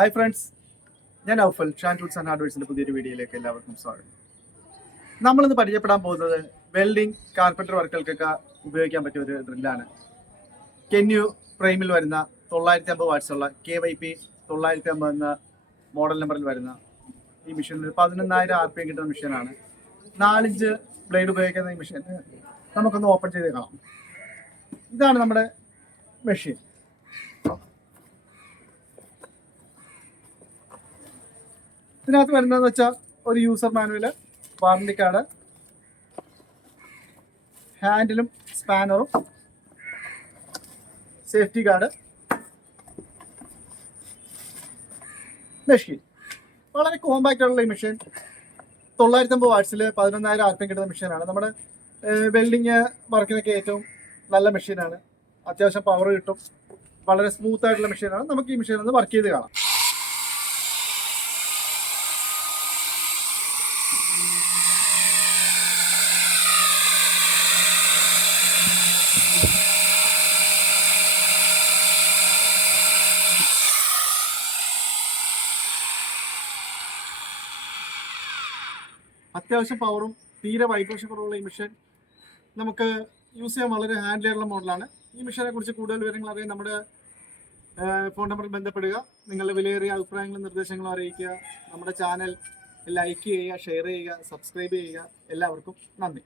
Hi friends ഞാൻ ഔഫൽ Shaan and ഹാർഡ്വെയർസിന്റെ പുതിയൊരു വീഡിയോയിലേക്ക് എല്ലാവർക്കും സ്വാഗതം. നമ്മളിന്ന് പരിചയപ്പെടാൻ പോകുന്നത് വെൽഡിംഗ് കാർപ്പന്റർ വർക്കുകൾക്കൊക്കെ ഉപയോഗിക്കാൻ പറ്റിയ ഒരു ഡ്രില്ലാണ്. കെന്യു പ്രൈമിൽ വരുന്ന തൊള്ളായിരത്തി അമ്പത് വാട്ട്സ് ഉള്ള കെ വൈ പി തൊള്ളായിരത്തി അമ്പത് എന്ന മോഡൽ നമ്പറിൽ വരുന്ന ഈ മെഷീൻ പതിനൊന്നായിരം ആർ പി എം കിട്ടുന്ന മെഷീനാണ് നാലിഞ്ച് ബ്ലേഡ് ഉപയോഗിക്കുന്ന ഈ മെഷീൻ നമുക്കൊന്ന് ഓപ്പൺ ചെയ്ത് കാണാം. ഇതാണ് നമ്മുടെ മെഷീൻ ഇതിനകത്ത് വരുന്നതെന്ന് വെച്ചാൽ ഒരു യൂസർ മാനുവൽ വാറണ്ടി കാർഡ് ഹാൻഡിലും സ്പാനറും സേഫ്റ്റി ഗാർഡ് മെഷീൻ വളരെ കോമ്പാക്റ്റ് ആയിട്ടുള്ള ഈ മെഷീൻ തൊള്ളായിരത്തി അമ്പത് വാട്സിൽ പതിനൊന്നായിരം ആർപ്പിയും കിട്ടുന്ന മെഷീനാണ് നമ്മുടെ വെൽഡിങ് വർക്കിനൊക്കെ ഏറ്റവും നല്ല മെഷീനാണ് അത്യാവശ്യം പവർ കിട്ടും. വളരെ സ്മൂത്ത് ആയിട്ടുള്ള മെഷീനാണ് നമുക്ക് ഈ മെഷീൻ ഒന്ന് വർക്ക് ചെയ്ത് കാണാം. അത്യാവശ്യം പവറും തീരെ വൈബ്രേഷൻ കുറവുള്ള ഈ മെഷീൻ നമുക്ക് യൂസ് ചെയ്യാൻ വളരെ ഹാൻഡിൽ ആയിട്ടുള്ള മോഡലാണ് ഈ മെഷീനെ കുറിച്ച് കൂടുതൽ വിവരങ്ങൾ അറിയാൻ നമ്മുടെ ഫോൺ നമ്പറിൽ ബന്ധപ്പെടുക. നിങ്ങളുടെ വിലയേറിയ അഭിപ്രായങ്ങളും നിർദ്ദേശങ്ങളും അറിയിക്കുക. നമ്മുടെ ചാനൽ ലൈക്ക് ചെയ്യുക ഷെയർ ചെയ്യുക സബ്സ്ക്രൈബ് ചെയ്യുക. എല്ലാവർക്കും നന്ദി.